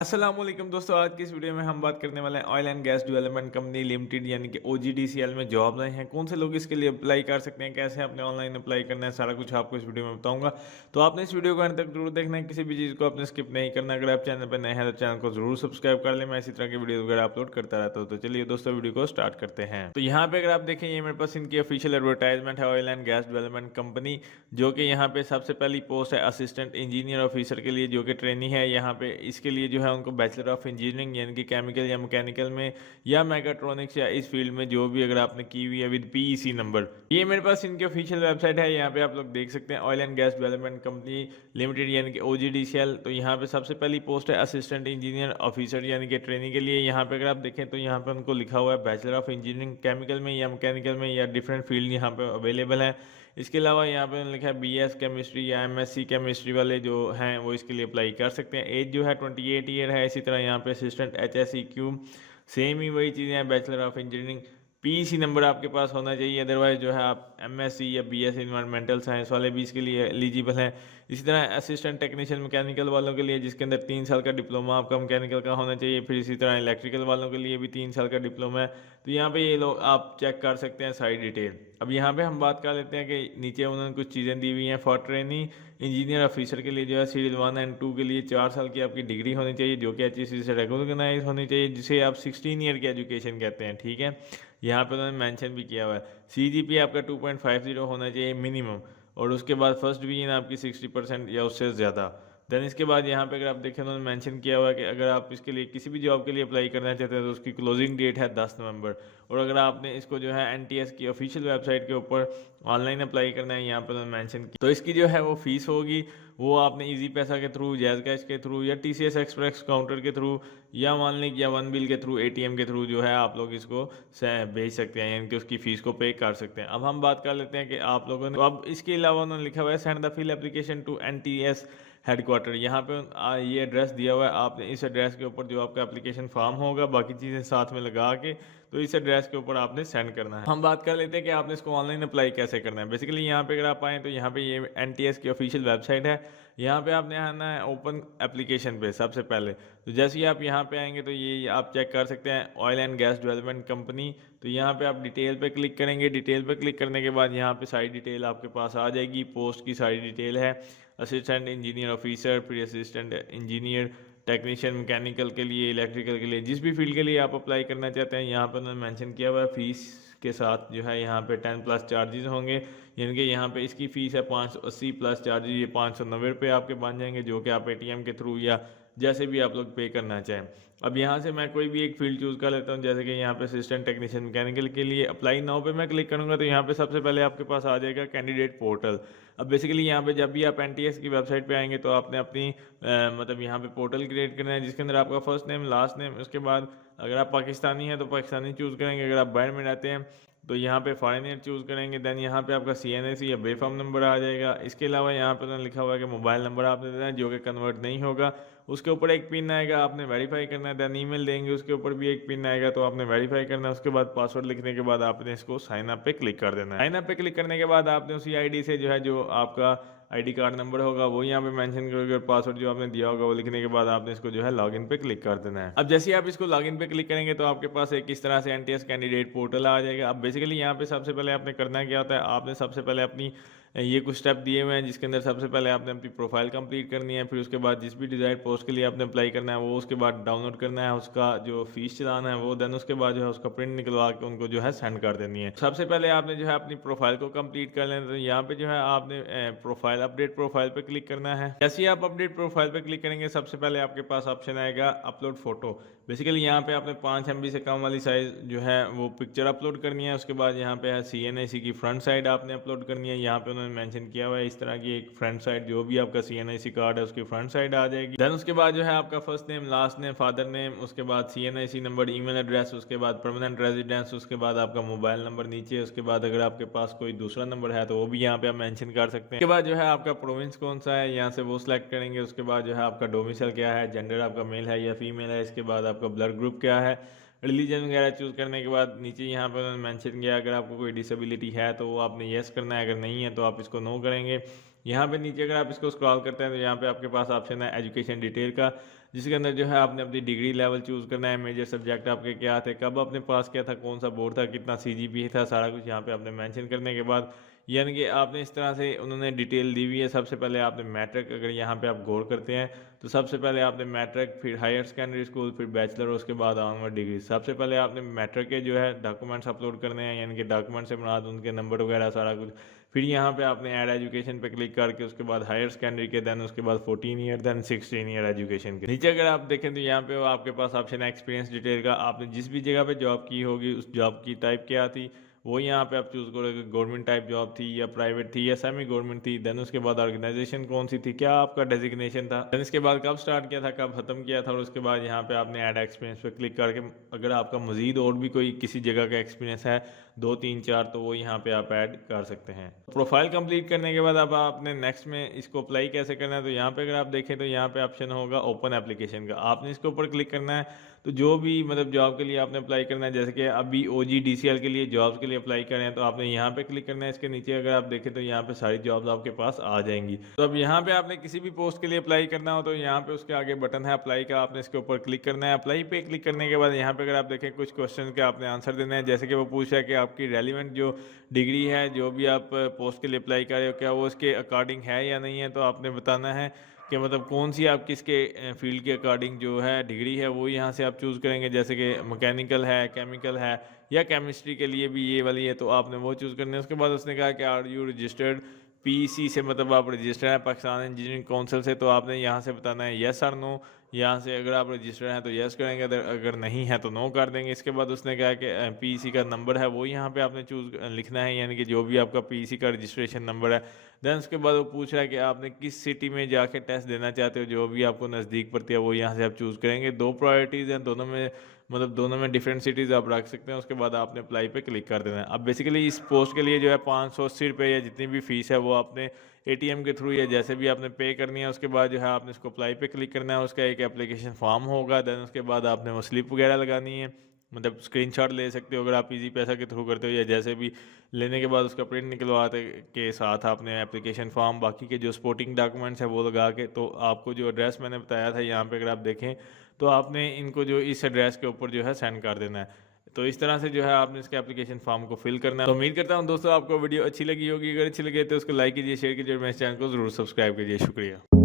अस्सलामुअलैकुम दोस्तों, आज की इस वीडियो में हम बात करने वाले हैं oil and gas development company limited यानी कि ओजीडीसीएल में जॉब आए हैं। कौन से लोग इसके लिए अप्लाई कर सकते हैं, कैसे आपने ऑनलाइन अप्लाई करना है, सारा कुछ आपको इस वीडियो में बताऊंगा। तो आपने इस वीडियो को अंत तक जरूर देखना है, किसी भी चीज़ को आपने स्किप नहीं करना। अगर आप चैनल पर नए हैं तो चैनल को जरूर सब्सक्राइब कर लें, मैं इसी तरह की वीडियो वगैरह अपलोड करता रहता हूँ। तो चलिए दोस्तों, वीडियो को स्टार्ट करते हैं। तो यहाँ पे अगर आप देखें, ये मेरे पास इनकी ऑफिशियल एडवर्टाइजमेंट है, oil and gas development company, जो कि यहाँ पे सबसे पहली पोस्ट है असिस्टेंट इंजीनियर ऑफिसर के लिए, जो कि ट्रेनिंग है। यहाँ पे इसके लिए जो है उनको बैचलर ऑफ इंजीनियरिंग यानी कि केमिकल या मैकेनिकल में या मैकाट्रॉनिक्स या इस फील्ड में जो भी अगर आपने की हुई है विद पीईसी नंबर। ये मेरे पास इनकी ऑफिशियल वेबसाइट है, यहाँ पे आप लोग देख सकते हैं oil and gas development company limited यानी कि ओजीडीसीएल। तो यहाँ पे सबसे पहली पोस्ट है असिस्टेंट इंजीनियर ऑफिसर यानी कि ट्रेनिंग के लिए। यहाँ पे अगर आप देखें तो यहाँ पे उनको लिखा हुआ है बैचलर ऑफ इंजीनियरिंग केमिकल में या मैकेनिकल में या डिफरेंट फील्ड यहाँ पे अवेलेबल है। इसके अलावा यहाँ पे लिखा है बीएस केमिस्ट्री या एमएससी केमिस्ट्री वाले जो हैं वो इसके लिए अप्लाई कर सकते हैं। एज जो है 28 ईयर है। इसी तरह यहाँ पे असिस्टेंट एचएसईक्यू सेम ही वही चीज़ें हैं, bachelor of engineering. PEC number आपके पास होना चाहिए, अदरवाइज जो है आप एमएससी या बीएस इन्वायरमेंटल साइंस वाले भी इसके लिए एलिजिबल हैं। इसी तरह असिस्टेंट टेक्नीशियन मैकेनिकल वालों के लिए, जिसके अंदर 3 साल का डिप्लोमा आपका मैकेनिकल का होना चाहिए। फिर इसी तरह इलेक्ट्रिकल वालों के लिए भी 3 साल का डिप्लोमा है। तो यहाँ पे ये लोग आप चेक कर सकते हैं सारी डिटेल। अब यहाँ पे हम बात कर लेते हैं कि नीचे उन्होंने कुछ चीज़ें दी हुई हैं। फॉर ट्रेनिंग इंजीनियर ऑफिसर के लिए जो है सीरीज 1 एंड 2 के लिए 4 साल की आपकी डिग्री होनी चाहिए, जो कि एचईसी से रेगुलराइज होनी चाहिए, जिसे आप 16 ईयर की एजुकेशन कहते हैं। ठीक है, यहाँ पे उन्होंने मेंशन भी किया हुआ है। सीजीपी आपका 2.50 होना चाहिए मिनिमम, और उसके बाद फर्स्ट डिवीजन आपकी 60% या उससे ज़्यादा। देन इसके बाद यहाँ पे अगर आप देखें उन्होंने मेंशन किया हुआ है कि अगर आप इसके लिए किसी भी जॉब के लिए अप्लाई करना चाहते हैं तो उसकी क्लोजिंग डेट है 10 नवंबर। और अगर आपने इसको जो है एनटीएस की ऑफिशियल वेबसाइट के ऊपर ऑनलाइन अप्लाई करना है, यहाँ पर उन्होंने मेंशन किया, तो इसकी जो है वो फीस होगी, वो आपने इजी पैसा के थ्रू, जैज़ कैश के थ्रू या टीसीएस एक्सप्रेस काउंटर के थ्रू या मान लीजिए या वन बिल के थ्रू, एटीएम के थ्रू जो है आप लोग इसको भेज सकते हैं, यानी कि उसकी फीस को पे कर सकते हैं। अब हम बात कर लेते हैं कि आप लोगों ने, तो अब इसके अलावा उन्होंने लिखा हुआ है send the fill application to NTS headquarter. यहाँ पे ये एड्रेस दिया हुआ है, आपने इस एड्रेस के ऊपर जो आपका एप्लीकेशन फॉर्म होगा, बाकी चीज़ें साथ में लगा के, तो इस एड्रेस के ऊपर आपने सेंड करना है। हम बात कर लेते हैं कि आपने इसको ऑनलाइन अप्लाई कैसे करना है। बेसिकली यहाँ पे अगर आप आएँ तो यहाँ पे ये एनटीएस की ऑफिशियल वेबसाइट है। यहाँ पे आपने आना है ओपन एप्लीकेशन पे सबसे पहले। तो जैसे ही आप यहाँ पे आएंगे तो ये आप चेक कर सकते हैं oil and gas development company. तो यहाँ पे आप डिटेल पे क्लिक करेंगे। डिटेल पे क्लिक करने के बाद यहाँ पे सारी डिटेल आपके पास आ जाएगी। पोस्ट की सारी डिटेल है, असिस्टेंट इंजीनियर ऑफिसर, फिर असिस्टेंट इंजीनियर टेक्नीशियन मैकेनिकल के लिए, इलेक्ट्रिकल के लिए, जिस भी फील्ड के लिए आप अप्लाई करना चाहते हैं। यहाँ पर उन्होंने मेंशन किया हुआ है फीस के साथ जो है यहाँ पे 10+ चार्जेस होंगे, यानी कि यहाँ पे इसकी फ़ीस है 580 प्लस चार्जेस, ये 590 रुपये आपके बन जाएंगे, जो कि आप एटीएम के थ्रू या जैसे भी आप लोग पे करना चाहें। अब यहाँ से मैं कोई भी एक फील्ड चूज़ कर लेता हूँ, जैसे कि यहाँ पे असिस्टेंट टेक्नीशियन मैकेनिकल के लिए अप्लाई नाउ पे मैं क्लिक करूँगा तो यहाँ पे सबसे पहले आपके पास आ जाएगा कैंडिडेट पोर्टल। अब बेसिकली यहाँ पे जब भी आप एनटीएस की वेबसाइट पे आएंगे तो आपने अपनी मतलब यहाँ पे पोर्टल क्रिएट करना है, जिसके अंदर आपका फर्स्ट नेम, लास्ट नेम, उसके बाद अगर आप पाकिस्तानी हैं तो पाकिस्तानी चूज़ करेंगे, अगर आप बाहर में रहते हैं तो यहाँ पे फॉरेनर चूज़ करेंगे। देन यहाँ पे आपका सीएनएसी या बेफाम नंबर आ जाएगा। इसके अलावा यहाँ पे उन्होंने लिखा हुआ है कि मोबाइल नंबर आपने देना है, जो कि कन्वर्ट नहीं होगा। उसके ऊपर एक पिन आएगा, आपने वेरीफाई करना है। देन ईमेल देंगे, उसके ऊपर भी एक पिन आएगा, तो आपने वेरीफाई करना है। उसके बाद पासवर्ड लिखने के बाद आपने इसको साइन अप पे क्लिक कर देना है। साइन अप पे क्लिक करने के बाद आपने उसी आईडी से जो है, जो आपका आईडी कार्ड नंबर होगा वो यहाँ पे मेंशन करोगे, और पासवर्ड जो आपने दिया होगा वो लिखने के बाद आपने इसको जो है लॉगिन पे क्लिक कर देना है। अब जैसे ही आप इसको लॉगिन पे क्लिक करेंगे तो आपके पास एक इस तरह से एनटीएस कैंडिडेट पोर्टल आ जाएगा। अब बेसिकली यहाँ पे सबसे पहले आपने करना क्या होता है, आपने सबसे पहले अपनी ये कुछ स्टेप दिए हुए हैं, जिसके अंदर सबसे पहले आपने अपनी प्रोफाइल कंप्लीट करनी है। फिर उसके बाद जिस भी डिजायर्ड पोस्ट के लिए आपने अप्लाई करना है वो उसके बाद डाउनलोड करना है, उसका जो फीस चलाना है वो। देन उसके बाद जो है उसका प्रिंट निकलवा के उनको जो है सेंड कर देनी है। सबसे पहले आपने जो है अपनी प्रोफाइल को कंप्लीट कर लेना। तो यहाँ पे जो है आपने प्रोफाइल, अपडेट प्रोफाइल पे क्लिक करना है। जैसे ही आप अपडेट प्रोफाइल पे क्लिक करेंगे सबसे पहले आपके पास ऑप्शन आएगा अपलोड फोटो। बेसिकली यहाँ पे आपने 5 MB से कम वाली साइज जो है वो पिक्चर अपलोड करनी है। उसके बाद यहाँ पे है सीएनआईसी की फ्रंट साइड आपने अपलोड करनी है। यहाँ पे उन्होंने मेंशन किया हुआ है इस तरह की एक फ्रंट साइड, जो भी आपका सीएनआईसी कार्ड है उसकी फ्रंट साइड आ जाएगी। देन उसके बाद जो है आपका first name, last name, father name, उसके बाद सीएनआईसी नंबर, ईमेल एड्रेस, उसके बाद परमानेंट रेजिडेंस, उसके बाद आपका मोबाइल नंबर नीचे। उसके बाद अगर आपके पास कोई दूसरा नंबर है तो वो भी यहाँ पे आप मेंशन कर सकते हैं। उसके बाद जो है आपका प्रोविंस कौन सा है यहाँ से वो सिलेक्ट करेंगे। उसके बाद जो है आपका डोमिसाइल क्या है, जेंडर आपका मेल है या फीमेल है, इसके बाद आपका ब्लड ग्रुप क्या है, रिलीजन वगैरह चूज़ करने के बाद नीचे यहाँ पर उन्होंने मेंशन किया अगर आपको कोई डिसेबिलिटी है तो वो आपने येस करना है, अगर नहीं है तो आप इसको नो करेंगे। यहाँ पे नीचे अगर आप इसको स्क्रॉल करते हैं तो यहाँ पे आपके पास ऑप्शन है एजुकेशन डिटेल का। जिसके अंदर जो है आपने अपनी डिग्री लेवल चूज़ करना है, मेजर सब्जेक्ट आपके क्या थे, कब आपने पास किया था, कौन सा बोर्ड था, कितना सीजीपीए था, सारा कुछ यहाँ पे आपने मेंशन करने के बाद यानी कि आपने इस तरह से उन्होंने डिटेल दी हुई है। सबसे पहले आपने मैट्रिक, अगर यहाँ पे आप गौर करते हैं तो सबसे पहले आपने मैट्रिक, फिर हायर सेकेंडरी स्कूल, फिर बैचलर, उसके बाद ऑनवर्ड डिग्री। सबसे पहले आपने मैट्रिक के जो है डॉक्यूमेंट्स अपलोड करने हैं, यानी कि डॉक्यूमेंट से मुराद उनके नंबर वगैरह सारा कुछ। फिर यहाँ पे आपने ऐड एजुकेशन पे क्लिक करके उसके बाद हायर सेकेंडरी के, देन उसके बाद 14 ईयर, देन 16 ईयर एजुकेशन के नीचे अगर आप देखें तो यहाँ पे वो आपके पास ऑप्शन है एक्सपीरियंस डिटेल का। आपने जिस भी जगह पे जॉब की होगी उस जॉब की टाइप क्या थी वो यहाँ पे आप चूज़ करोगे, गवर्नमेंट टाइप जॉब थी या प्राइवेट थी या सेमी गवर्नमेंट थी। देन उसके बाद ऑर्गेनाइजेशन कौन सी थी, क्या आपका डेजिग्नेशन था, देन इसके बाद कब स्टार्ट किया था, कब खत्म किया था, और उसके बाद यहाँ पे आपने ऐड एक्सपीरियंस पे क्लिक करके अगर आपका मजीद और भी कोई किसी जगह का एक्सपीरियंस है 2 3 4 तो वो यहाँ पे आप ऐड कर सकते हैं। प्रोफाइल कंप्लीट करने के बाद अब आपने नेक्स्ट में इसको अप्लाई कैसे करना है, तो यहाँ पे अगर आप देखें तो यहाँ पे ऑप्शन होगा ओपन एप्लीकेशन का। आपने इसके ऊपर क्लिक करना है। तो जो भी मतलब जॉब के लिए आपने अप्लाई करना है, जैसे कि अभी OGDCL के लिए जॉब्स के लिए अप्लाई करें हैं तो आपने यहाँ पे क्लिक करना है। इसके नीचे अगर आप देखें तो यहाँ पे सारी जॉब्स आपके पास आ जाएंगी। तो अब यहाँ पे आपने किसी भी पोस्ट के लिए अप्लाई करना हो तो यहाँ पे उसके आगे बटन है अप्लाई का, आपने इसके ऊपर क्लिक करना है। अप्लाई पे क्लिक करने के बाद यहाँ पे अगर आप देखें कुछ क्वेश्चन के आपने आंसर देना है, जैसे कि वो पूछ रहा है कि आपकी रेलिवेंट जो डिग्री है जो भी आप पोस्ट के लिए अप्लाई कर रहे हो क्या वो उसके अकॉर्डिंग है या नहीं है। तो आपने बताना है कि मतलब कौन सी आप किसके फील्ड के अकॉर्डिंग जो है डिग्री है वो यहाँ से आप चूज़ करेंगे, जैसे कि मैकेनिकल है, केमिकल है या केमिस्ट्री के लिए भी ये वाली है तो आपने वो चूज़ करना है। उसके बाद उसने कहा कि आर यू रजिस्टर्ड PEC से, मतलब आप रजिस्टर्ड हैं पाकिस्तान इंजीनियरिंग काउंसिल से, तो आपने यहाँ से बताना है येस और नो। यहाँ से अगर आप रजिस्टर्ड हैं तो येस करेंगे, अगर नहीं है तो नो कर देंगे। इसके बाद उसने कहा कि PEC का नंबर है वो यहाँ पे आपने चूज़ लिखना है, यानी कि जो भी आपका PEC का रजिस्ट्रेशन नंबर है। देन उसके बाद वो पूछ रहा है कि आपने किस सिटी में जाके टेस्ट देना चाहते हो, जो भी आपको नज़दीक पड़ती है वो यहाँ से आप चूज़ करेंगे। 2 प्रायोरिटीज़ हैं, दोनों में मतलब दोनों में डिफरेंट सिटीज़ आप रख सकते हैं। उसके बाद आपने अप्लाई पे क्लिक कर देना है। अब बेसिकली इस पोस्ट के लिए जो है 580 रुपये या जितनी भी फ़ीस है वो आपने ATM के थ्रू या जैसे भी आपने पे करनी है। उसके बाद जो है आपने इसको अप्लाई पे क्लिक करना है, उसका एक एप्लीकेशन फॉर्म होगा। देन उसके बाद आपने वो स्लिप वगैरह लगानी है, मतलब स्क्रीनशॉट ले सकते हो अगर आप इजी पैसा के थ्रू करते हो या जैसे भी। लेने के बाद उसका प्रिंट निकलवाते के साथ आपने एप्लीकेशन फॉर्म, बाकी के जो सपोर्टिंग डॉक्यूमेंट्स है वो लगा के, तो आपको जो एड्रेस मैंने बताया था यहाँ पे अगर आप देखें तो आपने इनको जो इस एड्रेस के ऊपर जो है सेंड कर देना है। तो इस तरह से जो है आपने इसके एप्लीकेशन फॉर्म को फिल करना है। तो उम्मीद करता हूँ दोस्तों आपको वीडियो अच्छी लगी होगी। अगर अच्छी लगी तो उसको लाइक कीजिए, शेयर कीजिए और मेरे चैनल को जरूर सब्सक्राइब कीजिए। शुक्रिया।